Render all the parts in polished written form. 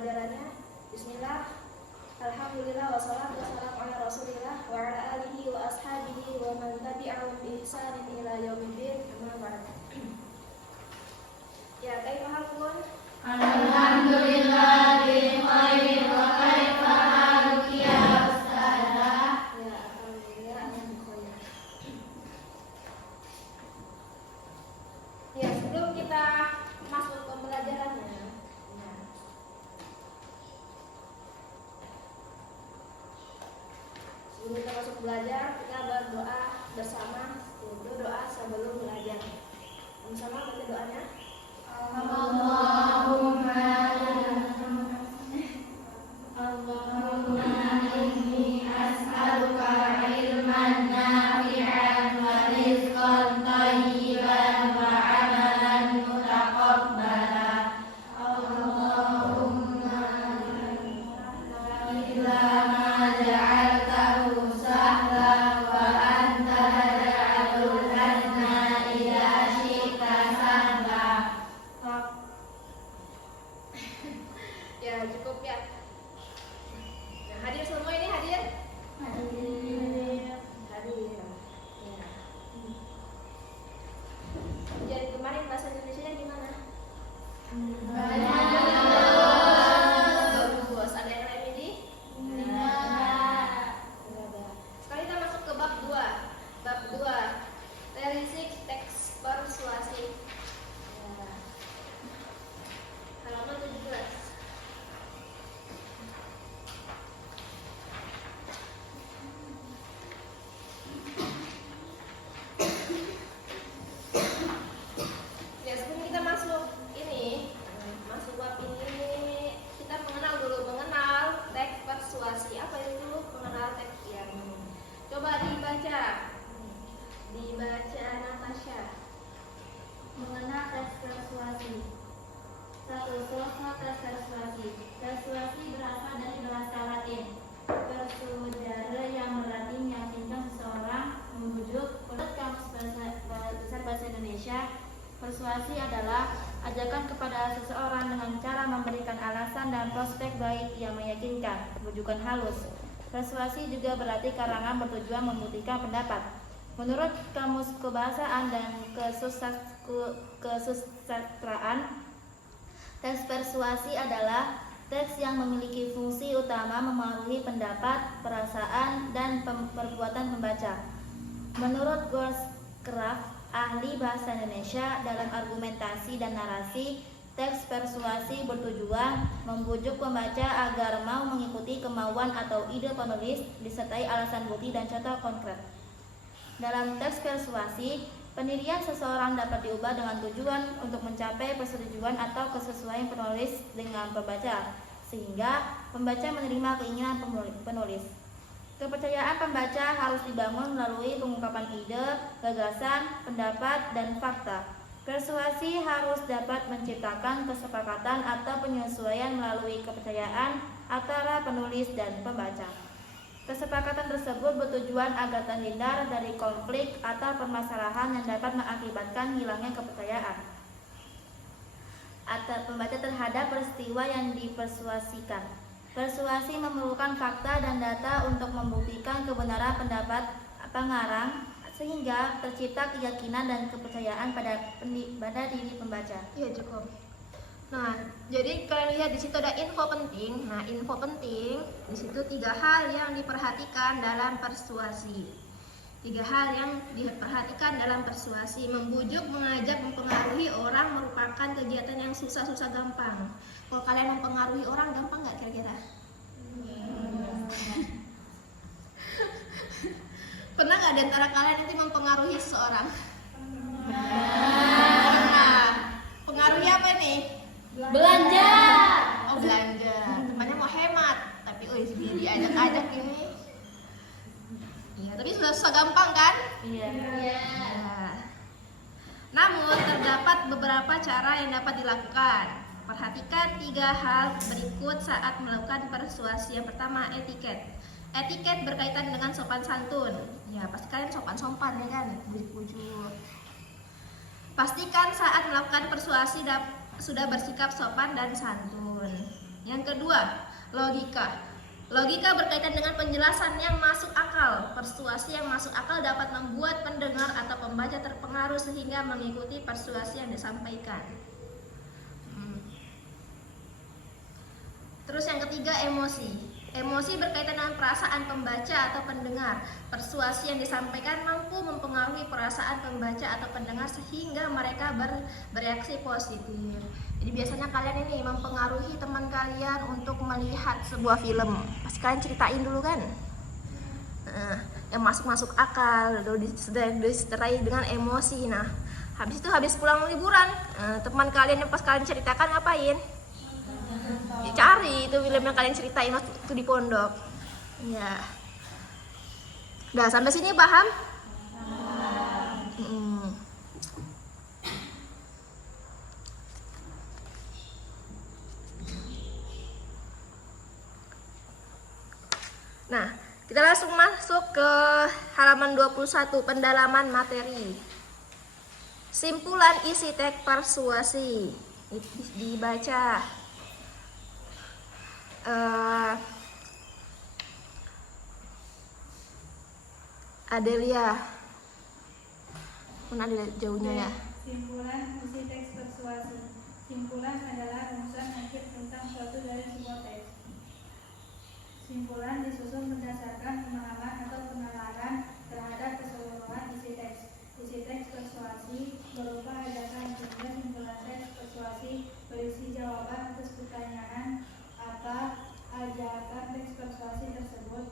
pembelajarannya. Bismillah. Alhamdulillah wassalatu wassalamu ala Rasulillah wa ala alihi wa ashabihi wa man tabi'ahum bi ihsanin ila yaumiddin. Amma ba'd. Ya, kaifa halukum? Alhamdulillah bi khairin wa kaifa haluki ya ustazah? Ya, alhamdulillah khair. Ya, sebelum kita masuk ke pembelajarannya, sebelum kita masuk belajar, kita berdoa bersama, yaitu doa sebelum belajar. Sama-sama baca doanya. Allahumma inni as'aluka ilman nafi'an wa rizqan thayyiban wa amalan mutaqabbala. Allahumma illa ma ja'altahu sahla wa anta taj'alul hazna idza syi'ta sahla. Ya, cukup ya. Nah, hadir semua ini hadir? Hadir. Ya. Jadi kemarin bahasa Indonesia gimana? Bagus. Ada yang lain ini? Enggak ada. Sekarang kita masuk ke bab 2. Bab 2. Teorisik teks persuasi. Ya. Halaman 17. Ya, sebelum kita masuk bab ini, kita mengenal teks persuasi. Apa itu mengenal teks yang ini? Coba dibaca Natasha. Mengenal teks persuasi. 1. Sosok teks persuasi. Persuasi berasal dari bahasa Latin persuadere yang berarti meyakinkan seseorang, membujuk. Menurut Kamus Besar Bahasa Indonesia, persuasi adalah ajakan kepada seseorang dengan cara memberikan alasan dan prospek baik yang meyakinkan, bujukan halus. Persuasi juga berarti karangan bertujuan membuktikan pendapat. Menurut Kamus Kebahasaan dan Kesusastraan, teks persuasi adalah teks yang memiliki fungsi utama memengaruhi pendapat, perasaan, dan perbuatan pembaca. Menurut Goldcraft, ahli bahasa Indonesia, dalam argumentasi dan narasi, teks persuasi bertujuan membujuk pembaca agar mau mengikuti kemauan atau ide penulis disertai alasan bukti dan contoh konkret. Dalam teks persuasi, pendirian seseorang dapat diubah dengan tujuan untuk mencapai persetujuan atau kesesuaian penulis dengan pembaca, sehingga pembaca menerima keinginan penulis. Kepercayaan pembaca harus dibangun melalui pengungkapan ide, gagasan, pendapat, dan fakta. Persuasi harus dapat menciptakan kesepakatan atau penyesuaian melalui kepercayaan antara penulis dan pembaca. Kesepakatan tersebut bertujuan agar terhindar dari konflik atau permasalahan yang dapat mengakibatkan hilangnya kepercayaan atau pembaca terhadap peristiwa yang dipersuasikan. Persuasi memerlukan fakta dan data untuk membuktikan kebenaran pendapat pengarang, sehingga tercipta keyakinan dan kepercayaan pada diri pembaca. Iya, cukup. Nah, jadi kalian lihat di situ ada info penting. Nah, info penting di situ 3 hal yang diperhatikan dalam persuasi. 3 hal yang diperhatikan dalam persuasi: membujuk, mengajak, mempengaruhi orang merupakan kegiatan yang susah-susah gampang. Kalau kalian mempengaruhi orang gampang nggak kira-kira? Pernah nggak di antara kalian nanti mempengaruhi seseorang? Pernah. Pengaruhi apa nih? Belanja. Oh, belanja. Temannya mau hemat, tapi diajak-ajak ini. Iya, tapi susah gampang kan? Iya. Ya. Namun terdapat beberapa cara yang dapat dilakukan. Perhatikan 3 hal berikut saat melakukan persuasi. Yang pertama, etiket. Etiket berkaitan dengan sopan santun. Ya, pasti kalian sopan-sopan ya kan? Bujuk-bujuk. Pastikan saat melakukan persuasi sudah bersikap sopan dan santun. Yang kedua, logika. Logika berkaitan dengan penjelasan yang masuk akal. Persuasi yang masuk akal dapat membuat pendengar atau pembaca terpengaruh sehingga mengikuti persuasi yang disampaikan. Terus yang ketiga, emosi. Emosi berkaitan dengan perasaan pembaca atau pendengar. Persuasi yang disampaikan mampu mempengaruhi perasaan pembaca atau pendengar sehingga mereka bereaksi positif. Jadi biasanya kalian ini mempengaruhi teman kalian untuk melihat sebuah film. Pasti kalian ceritain dulu kan? Yang masuk akal, diseterai dengan emosi. Nah, habis pulang liburan, teman kalian yang pas kalian ceritakan ngapain? Ya, cari itu film yang kalian ceritain waktu di pondok. Ya. Udah sampai sini paham? Nah, kita langsung masuk ke halaman 21, pendalaman materi. Simpulan isi teks persuasi. Dibaca. Adelia. Mana ada jauhnya ya? Simpulan isi teks persuasi. Simpulan adalah rumusan akhir tentang suatu dari sebuah teks. Simpulan disusun berdasarkan pemahaman atau penalaran terhadap keseluruhan isi teks. Isi teks persuasi berupa ajakan sehingga simpulan teks persuasi berisi jawaban atas pertanyaan apa ajakan teks persuasi tersebut.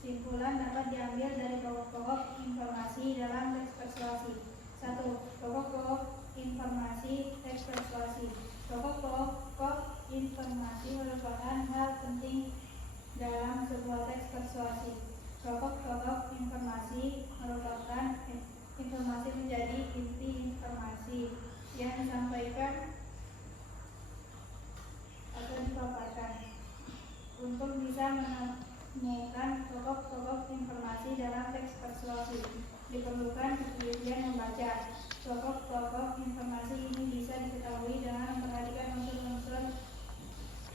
Simpulan dapat diambil dari pokok-pokok informasi dalam teks persuasi. 1. Pokok-pokok informasi teks persuasi. Pokok-pokok informasi merupakan hal penting dalam sebuah teks persuasi. Pokok-pokok informasi merupakan informasi menjadi inti informasi yang disampaikan atau dipaparkan. Untuk bisa menemukan pokok-pokok informasi dalam teks persuasi, diperlukan ketelitian membaca. Pokok-pokok informasi ini bisa diketahui dengan memperhatikan unsur-unsur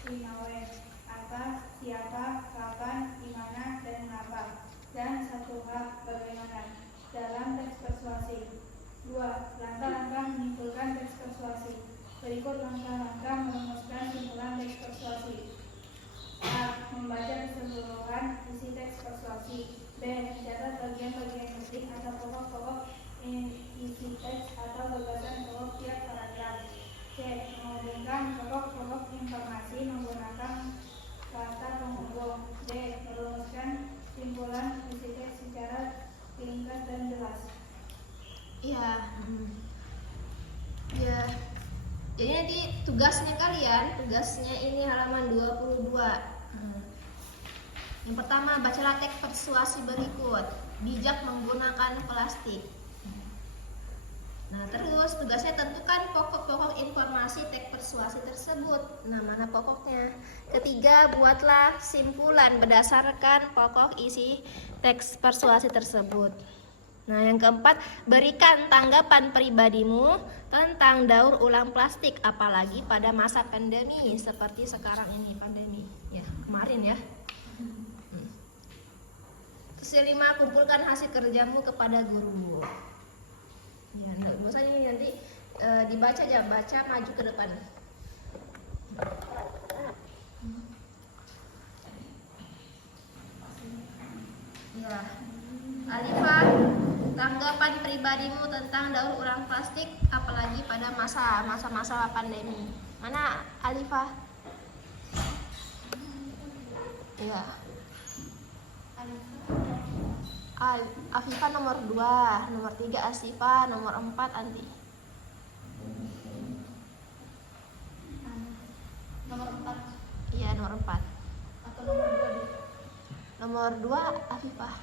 primawe, apa, siapa, kapan, di mana, dan mengapa. Dan satu hal, bagaimana dalam teks persuasi. 2. Langkah-langkah menyimpulkan teks persuasi. Berikut langkah-langkah merumuskan simpulan teks persuasi. A. Membaca keseluruhan isi teks persuasi. B. Mencatat bagian-bagian penting atau pokok-pokok isi teks atau gagasan pokok tiap paragraf. C. Menghubungkan pokok-pokok informasi menggunakan kata penghubung. D. Merumuskan simpulan isi teks secara ringkas dan jelas. Ya. Jadi nanti tugasnya ini halaman 22. Yang pertama, bacalah teks persuasi berikut. Bijak menggunakan plastik. Nah, terus tugasnya tentukan pokok-pokok informasi teks persuasi tersebut. Nah, mana pokoknya? Ketiga, buatlah simpulan berdasarkan pokok isi teks persuasi tersebut. Nah, yang keempat, berikan tanggapan pribadimu tentang daur ulang plastik, apalagi pada masa pandemi seperti sekarang ini pandemi. Ya, kemarin ya. Terus yang 5, kumpulkan hasil kerjamu kepada guru. Ya, enggak usah ini nanti dibaca aja, baca maju ke depan. Ya, Alifah, tanggapan pribadimu tentang daur ulang plastik, apalagi pada masa-masa pandemi. Mana Alifah? Ya. Afifah nomor 2, nomor 3 Asifah, nomor 4 Anti. Nomor 4 Iya, nomor 4. atau nomor 2? Nomor 2 Afifah.